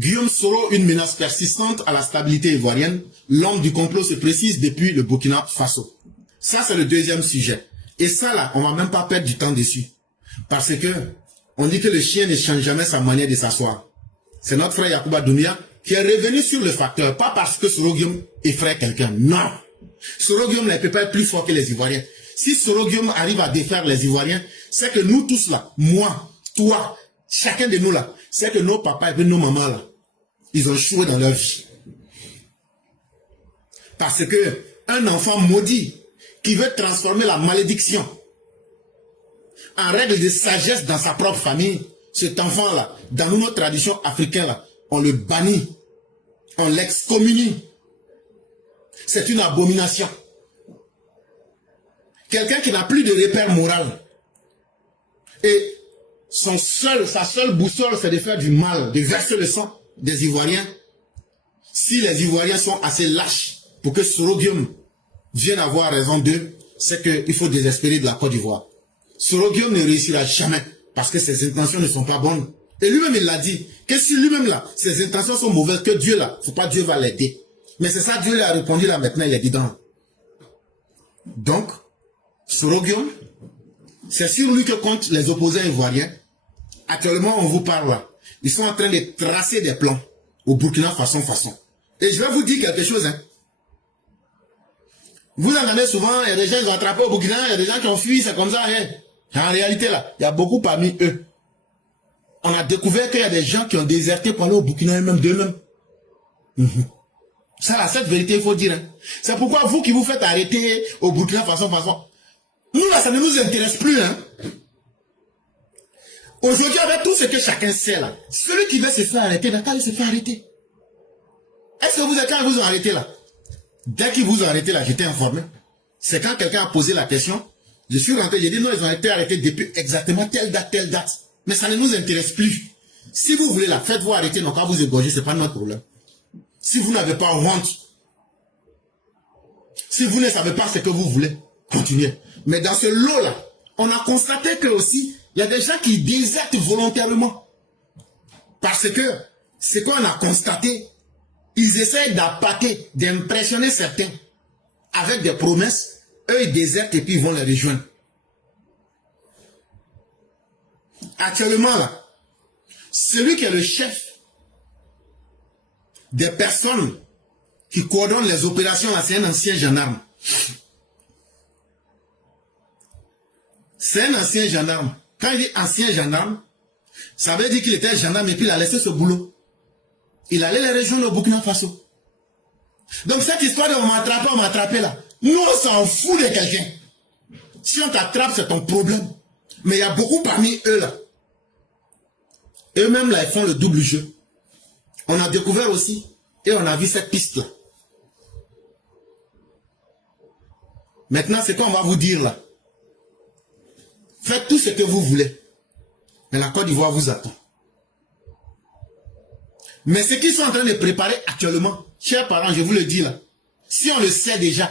Guillaume Soro, une menace persistante à la stabilité ivoirienne. L'homme du complot se précise depuis le Burkina Faso. Ça, c'est le deuxième sujet. Et ça, là, on va même pas perdre du temps dessus. Parce que, on dit que le chien ne change jamais sa manière de s'asseoir. C'est notre frère Yacouba Doumbia qui est revenu sur le facteur. Pas parce que Soro Guillaume effraie quelqu'un. Non. Soro Guillaume ne peut pas être plus fort que les Ivoiriens. Si Soro Guillaume arrive à défaire les Ivoiriens, c'est que nous tous là, moi, toi, chacun de nous là, c'est que nos papas et puis nos mamans là, ils ont échoué dans leur vie. Parce que un enfant maudit qui veut transformer la malédiction en règle de sagesse dans sa propre famille, cet enfant-là, dans notre tradition africaine, là, on le bannit, on l'excommunie. C'est une abomination. Quelqu'un qui n'a plus de repère moral. Et sa seule boussole, c'est de faire du mal, de verser le sang des Ivoiriens. Si les Ivoiriens sont assez lâches pour que Soro Guillaume vienne avoir raison d'eux, c'est qu'il faut désespérer de la Côte d'Ivoire. Soro Guillaume ne réussira jamais parce que ses intentions ne sont pas bonnes. Et lui-même, il l'a dit, que si lui-même là, ses intentions sont mauvaises, que Dieu là, faut pas Dieu va l'aider. Mais c'est ça, Dieu lui a répondu là maintenant, il est dedans. Donc, Soro Guillaume, c'est sur lui que comptent les opposants ivoiriens. Actuellement, on vous parle là. Ils sont en train de tracer des plans au Burkina façon. Et je vais vous dire quelque chose. Hein. Vous entendez souvent, il y a des gens qui ont attrapé au Burkina, il y a des gens qui ont fui, c'est comme ça. Hein. En réalité, là, il y a beaucoup parmi eux. On a découvert qu'il y a des gens qui ont déserté pour aller au Burkina eux-mêmes d'eux-mêmes. Ça, là, cette vérité, il faut dire. Hein. C'est pourquoi vous qui vous faites arrêter au Burkina façon. Nous, là, ça ne nous intéresse plus. Hein. Aujourd'hui, avec tout ce que chacun sait, là, celui qui veut se faire arrêter, d'accord, il se fait arrêter. Est-ce que vous êtes quand ils vous ont arrêté, là? Dès qu'ils vous ont arrêté, là, j'étais informé. C'est quand quelqu'un a posé la question, je suis rentré, j'ai dit, non, ils ont été arrêtés depuis exactement telle date. Mais ça ne nous intéresse plus. Si vous voulez, là, faites-vous arrêter, non, quand vous égorgez, c'est pas notre problème. Si vous n'avez pas honte, si vous ne savez pas ce que vous voulez, continuez. Mais dans ce lot-là, on a constaté que aussi, il y a des gens qui désertent volontairement. Parce que, ce qu'on a constaté, ils essayent d'appâter, d'impressionner certains. Avec des promesses, eux ils désertent et puis ils vont les rejoindre. Actuellement là, celui qui est le chef des personnes qui coordonnent les opérations là, c'est un ancien gendarme. C'est un ancien gendarme. Quand il dit ancien gendarme, ça veut dire qu'il était gendarme et puis il a laissé ce boulot. Il allait les rejoindre au Burkina Faso. Donc cette histoire de on m'a attrapé là, nous on s'en fout de quelqu'un. Si on t'attrape, c'est ton problème. Mais il y a beaucoup parmi eux là. Eux-mêmes là, ils font le double jeu. On a découvert aussi, et on a vu cette piste là. Maintenant, c'est quoi on va vous dire là? Faites tout ce que vous voulez. Mais la Côte d'Ivoire vous attend. Mais ce qu'ils sont en train de préparer actuellement, chers parents, je vous le dis là, si on le sait déjà,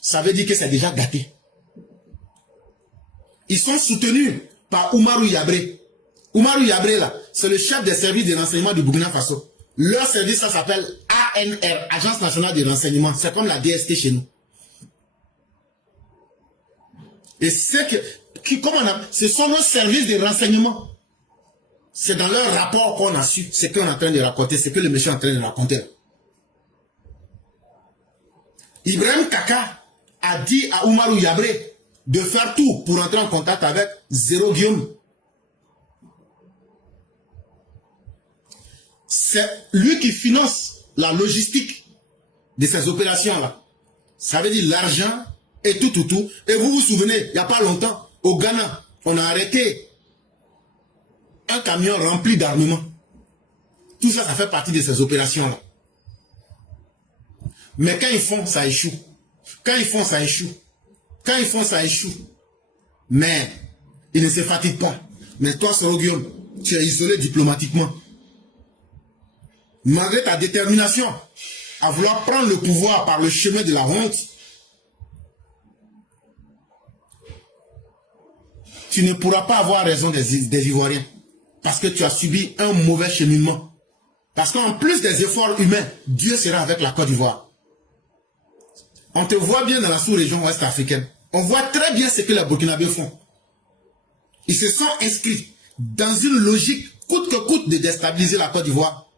ça veut dire que c'est déjà gâté. Ils sont soutenus par Oumarou Yabré. Oumarou Yabré là, c'est le chef des services de renseignement du Burkina Faso. Leur service, ça s'appelle ANR, Agence nationale de renseignement. C'est comme la DST chez nous. Et c'est que, ce sont nos services de renseignement. C'est dans leur rapport qu'on a su ce qu'on est en train de raconter, ce que le monsieur est en train de raconter. Ibrahim Kaka a dit à Oumarou Yabré de faire tout pour entrer en contact avec Soro Guillaume. C'est lui qui finance la logistique de ces opérations-là. Ça veut dire l'argent et tout. Et vous vous souvenez, il n'y a pas longtemps, au Ghana, on a arrêté un camion rempli d'armement. Tout ça, ça fait partie de ces opérations-là. Mais quand ils font, ça échoue. Quand ils font, ça échoue. Quand ils font, ça échoue. Mais ils ne se fatiguent pas. Mais toi, Soro Guillaume, tu es isolé diplomatiquement. Malgré ta détermination à vouloir prendre le pouvoir par le chemin de la honte, tu ne pourras pas avoir raison des Ivoiriens. Parce que tu as subi un mauvais cheminement. Parce qu'en plus des efforts humains, Dieu sera avec la Côte d'Ivoire. On te voit bien dans la sous-région ouest africaine. On voit très bien ce que les Burkinabés font. Ils se sont inscrits dans une logique coûte que coûte de déstabiliser la Côte d'Ivoire.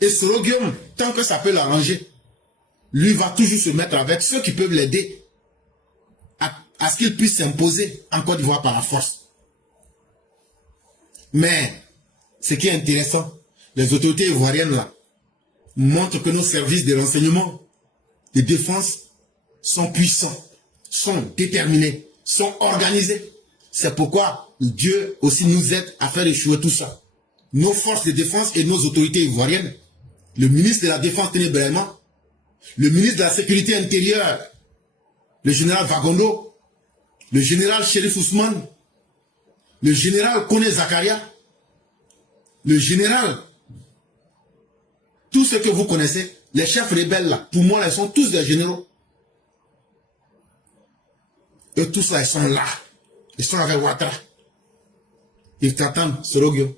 Et Soro Guillaume, tant que ça peut l'arranger, lui va toujours se mettre avec ceux qui peuvent l'aider à ce qu'il puisse s'imposer en Côte d'Ivoire par la force. Mais, ce qui est intéressant, les autorités ivoiriennes là, montrent que nos services de renseignement, de défense, sont puissants, sont déterminés, sont organisés. C'est pourquoi Dieu aussi nous aide à faire échouer tout ça. Nos forces de défense et nos autorités ivoiriennes, le ministre de la Défense Ténébraiement, le ministre de la Sécurité intérieure, le général Vagondo, le général Chérif Ousmane, le général Kone Zakaria, le général, tout ce que vous connaissez, les chefs rebelles là, pour moi, ils sont tous des généraux. Et tous là, ils sont là. Ils sont avec Ouattara. Ils t'attendent, Soro Guillaume.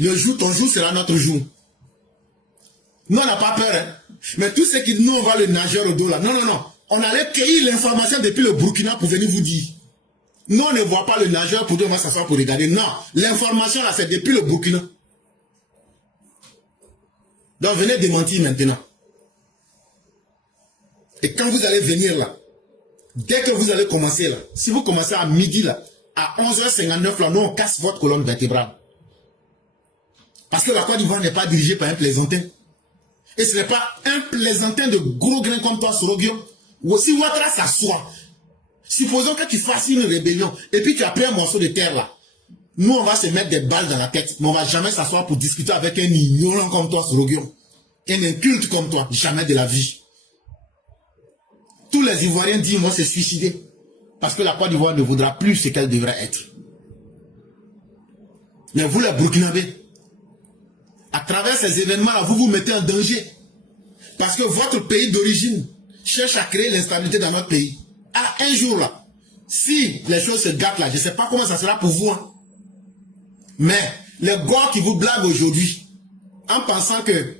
Le jour, ton jour sera notre jour. Nous, on n'a pas peur, hein. Mais tous ceux qui nous, on va le nageur au dos là. Non, non, non. On allait cueillir l'information depuis le Burkina pour venir vous dire. Nous, on ne voit pas le nageur pour dire on va s'asseoir pour regarder. Non. L'information là, c'est depuis le Burkina. Donc, venez démentir maintenant. Et quand vous allez venir là, dès que vous allez commencer là, si vous commencez à midi là, à 11h59 là, nous on casse votre colonne vertébrale. Parce que la Côte d'Ivoire n'est pas dirigée par un plaisantin. Et ce n'est pas un plaisantin de gros grains comme toi, Soro Guillaume. Ou si Ouattara s'assoit, supposons que tu fasses une rébellion, et puis tu as pris un morceau de terre là. Nous on va se mettre des balles dans la tête, mais on va jamais s'asseoir pour discuter avec un ignorant comme toi, Soro Guillaume. Un inculte comme toi, jamais de la vie. Tous les Ivoiriens disent, moi, se suicider. Parce que la Côte d'Ivoire ne voudra plus ce qu'elle devrait être. Mais vous, les Burkinabés, à travers ces événements-là, vous vous mettez en danger. Parce que votre pays d'origine cherche à créer l'instabilité dans notre pays. À un jour, là, si les choses se gâtent là, je ne sais pas comment ça sera pour vous. Hein. Mais les gars qui vous blaguent aujourd'hui, en pensant que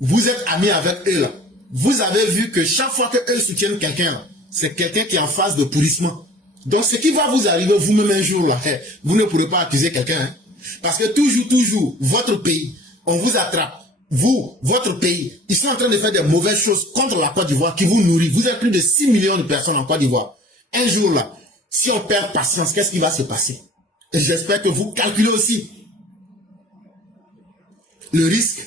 vous êtes amis avec eux là, vous avez vu que chaque fois qu'eux soutiennent quelqu'un, c'est quelqu'un qui est en phase de pourrissement. Donc ce qui va vous arriver vous-même un jour là, vous ne pourrez pas accuser quelqu'un. Hein? Parce que toujours, votre pays, on vous attrape. Vous, votre pays, ils sont en train de faire des mauvaises choses contre la Côte d'Ivoire qui vous nourrit. Vous êtes plus de 6 millions de personnes en Côte d'Ivoire. Un jour là, si on perd patience, qu'est-ce qui va se passer? Et j'espère que vous calculez aussi le risque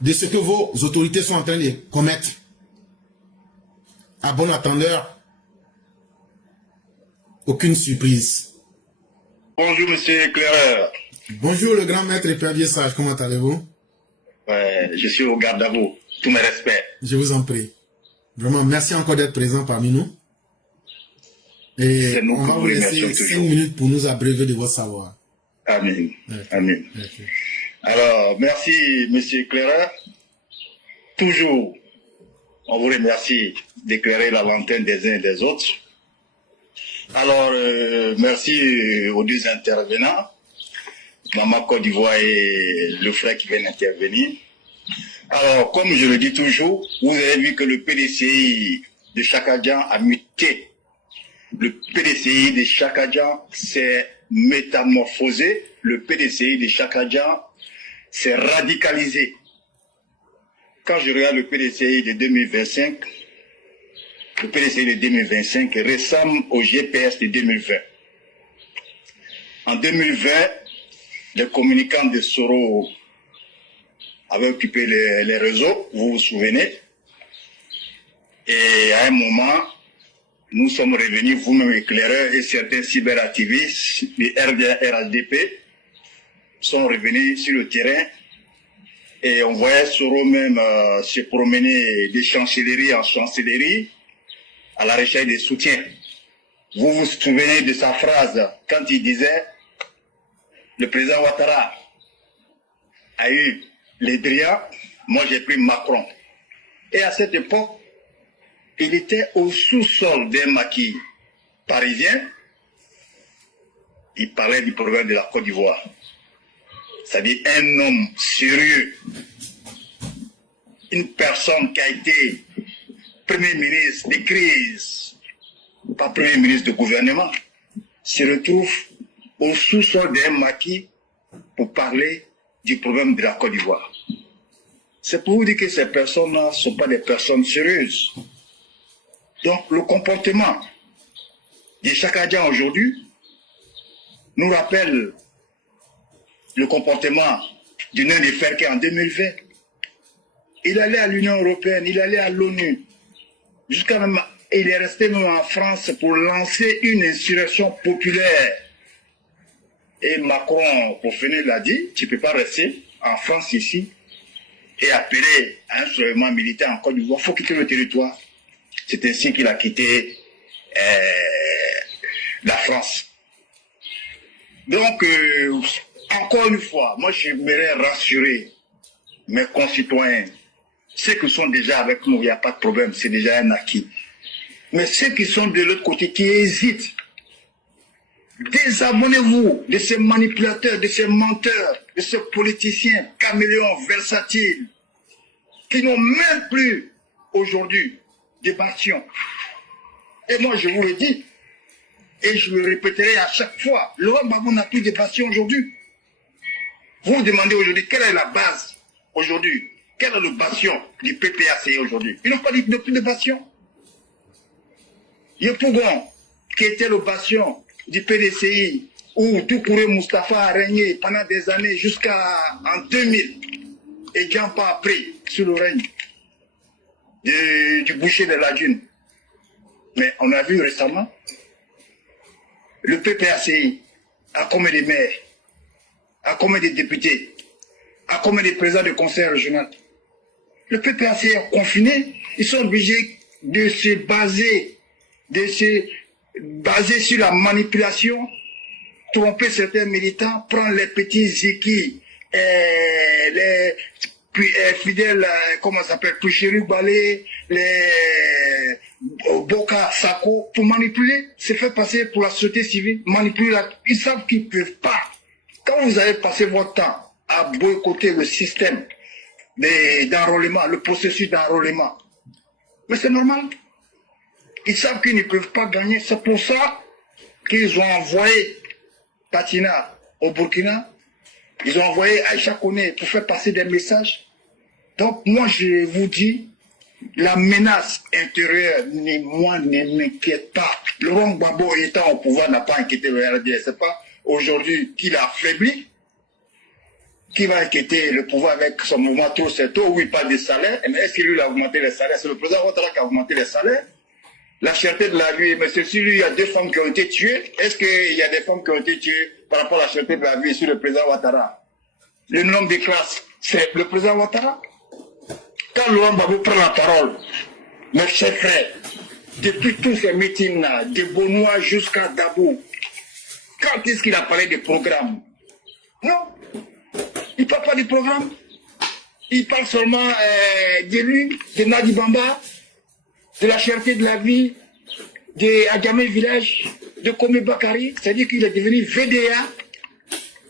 de ce que vos autorités sont en train de commettre. À bon attendeur, aucune surprise. Bonjour, monsieur éclaireur. Bonjour, le grand maître et père vieux sage, comment allez-vous? Je suis au garde à vous. Tous mes respects. Je vous en prie. Vraiment, merci encore d'être présent parmi nous. Et on va vous laisser 5 minutes pour nous abreuver de votre savoir. Amen. Okay. Amen. Okay. Alors, merci, monsieur éclaireur. Toujours, on vous remercie d'éclairer la lanterne des uns et des autres. Alors, merci aux deux intervenants, Maman Côte d'Ivoire et le frère qui vient d'intervenir. Alors, comme je le dis toujours, vous avez vu que le PDCI de Chakadjan a muté. Le PDCI de Chakadjan s'est métamorphosé. Le PDCI de Chakadjan s'est radicalisé. Quand je regarde le PDCI de 2025, le PDCI de 2025 ressemble au GPS de 2020. En 2020, les communicants de Soro avaient occupé les réseaux, vous vous souvenez. Et à un moment, nous sommes revenus, vous-même éclaireurs et certains cyberactivistes, les RHDP, sont revenus sur le terrain. Et on voyait Soro même se promener de chancellerie en chancellerie à la recherche des soutiens. Vous vous souvenez de sa phrase quand il disait le président Ouattara a eu les Drians, moi j'ai pris Macron. Et à cette époque, il était au sous-sol d'un maquis parisien. Il parlait du problème de la Côte d'Ivoire. c'est-à-dire un homme sérieux, une personne qui a été Premier ministre de crise, pas Premier ministre de gouvernement, se retrouve au sous-sol d'un maquis pour parler du problème de la Côte d'Ivoire. C'est pour vous dire que ces personnes-là ne sont pas des personnes sérieuses. Donc le comportement de Chaka Dia aujourd'hui nous rappelle le comportement du nain de fer qui en 2020. Il allait à l'Union européenne, il allait à l'ONU, jusqu'à même, il est resté même en France pour lancer une insurrection populaire. Et Macron, pour finir, l'a dit, tu ne peux pas rester en France ici et appeler à un soulèvement militaire en Côte d'Ivoire, il faut quitter le territoire. C'est ainsi qu'il a quitté la France. Donc, encore une fois, moi j'aimerais rassurer mes concitoyens. Ceux qui sont déjà avec nous, il n'y a pas de problème, c'est déjà un acquis. Mais ceux qui sont de l'autre côté, qui hésitent, désabonnez-vous de ces manipulateurs, de ces menteurs, de ces politiciens caméléons, versatiles, qui n'ont même plus aujourd'hui de passion. Et moi je vous le dis, et je le répéterai à chaque fois, Laurent Gbagbo n'a plus de passion aujourd'hui. Vous vous demandez aujourd'hui quelle est la base aujourd'hui, quelle est le bastion du PPAC aujourd'hui. Ils n'ont pas plus de bastion. Yopougon, qui était le bastion du PDCI, où Doucouré Moustapha a régné pendant des années jusqu'en 2000, et Djampa a pris sous le règne du boucher de la dune. Mais on a vu récemment, le PPACI a combien de maires, a combien de députés, a combien de présidents de conseil régional. Le PPACI est confiné, ils sont obligés de se baser sur la manipulation, tromper certains militants, prendre les petits zikis, les fidèles, comment ça s'appelle, Pouchéru Balé, les Boka Sako, pour manipuler, se faire passer pour la société civile, manipuler ils savent qu'ils ne peuvent pas. Quand vous avez passé votre temps à boycotter le système d'enrôlement, le processus d'enrôlement, mais c'est normal. Ils savent qu'ils ne peuvent pas gagner. C'est pour ça qu'ils ont envoyé Tatina au Burkina. Ils ont envoyé Aïcha Kone pour faire passer des messages. Donc moi je vous dis, la menace intérieure, moi, ne m'inquiète pas. Laurent Gbagbo étant au pouvoir n'a pas inquiété le RDS. C'est pas aujourd'hui qu'il a affaibli, qui va inquiéter le pouvoir avec son mouvement trop c'est tôt, où il parle des salaires. Mais est-ce qu'il lui a augmenté les salaires? C'est le président Ouattara qui a augmenté les salaires. La cherté de la vie, mais si lui, il y a 2 femmes qui ont été tuées, est-ce qu'il y a des femmes qui ont été tuées par rapport à la cherté de la vie sur le président Ouattara? Le nombre de classes, c'est le président Ouattara. Quand Laurent Gbagbo prend la parole, mes chers frères, depuis tous ces meetings-là, de Bonois jusqu'à Dabo, quand est-ce qu'il a parlé des programmes? Non, il ne parle pas des programmes. Il parle seulement de lui, de Nadi Bamba, de la cherté de la vie, de Adjamé Village, de Komé Bakari, c'est-à-dire qu'il est devenu VDA.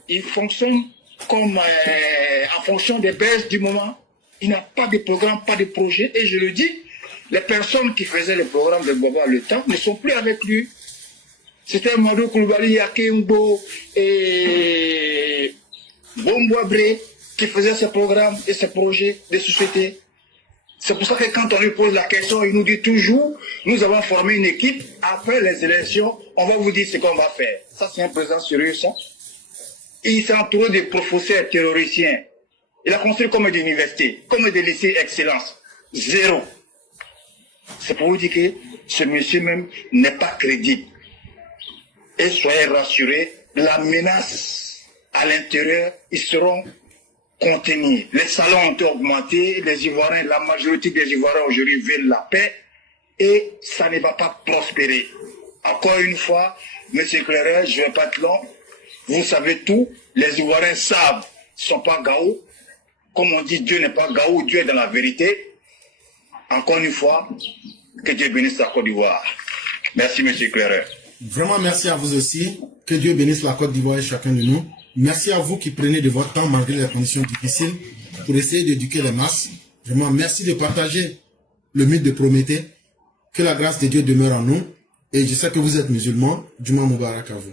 Il fonctionne comme en fonction des baisses du moment. Il n'a pas de programme, pas de projet. Et je le dis, les personnes qui faisaient le programme de Boba le temps ne sont plus avec lui. C'était Madou Koulibaly, Yakembo et Bomboabré qui faisaient ce programme et ce projet de société. C'est pour ça que quand on lui pose la question, il nous dit toujours, nous avons formé une équipe, après les élections, on va vous dire ce qu'on va faire. Ça, c'est un président sérieux, ça. Il s'est entouré de professeurs terroriciens. Il a construit comme des universités, comme des lycées excellence. 0. C'est pour vous dire que ce monsieur même n'est pas crédible. Et soyez rassurés, la menace à l'intérieur, ils seront contenus. Les salons ont été augmentés, les Ivoiriens, la majorité des Ivoiriens aujourd'hui veulent la paix et ça ne va pas prospérer. Encore une fois, monsieur Cléret, je ne vais pas être long, vous savez tout, les Ivoiriens savent, ils ne sont pas Gao. Comme on dit, Dieu n'est pas Gao, Dieu est dans la vérité. Encore une fois, que Dieu bénisse la Côte d'Ivoire. Merci, monsieur Cléret. Vraiment merci à vous aussi. Que Dieu bénisse la Côte d'Ivoire et chacun de nous. Merci à vous qui prenez de votre temps malgré les conditions difficiles pour essayer d'éduquer les masses. Vraiment, merci de partager le mythe de Prométhée. Que la grâce de Dieu demeure en nous. Et je sais que vous êtes musulmans. Juma Mubarak à vous.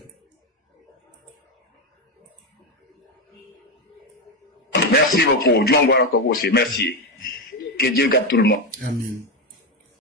Merci beaucoup. Juma Mubarak à vous aussi. Merci. Que Dieu garde tout le monde. Amen.